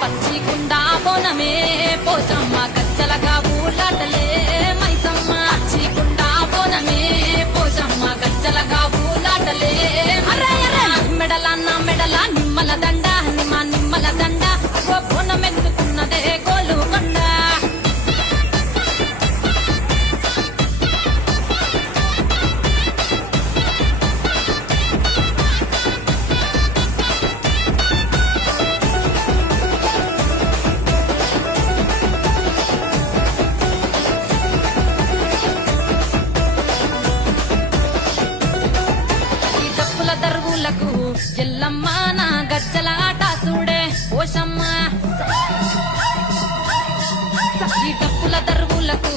పచ్చికుండా బోనమే పోచమ్మ గజ్జలగా ఊలాటలే మైసమ్మ పచ్చికుండా బోనమే పోచమ్మ గజ్జలగా ఊలాటలే మెడల నిమ్మల దండ నిమ్మల దండ బోనమెత్తుకున్నదే గోలుకొండ దరువులకు ఎల్లమ్మ నా గజ్జల ఆట చూడే పోషమ్మ ఈ డప్పుల దరువులకు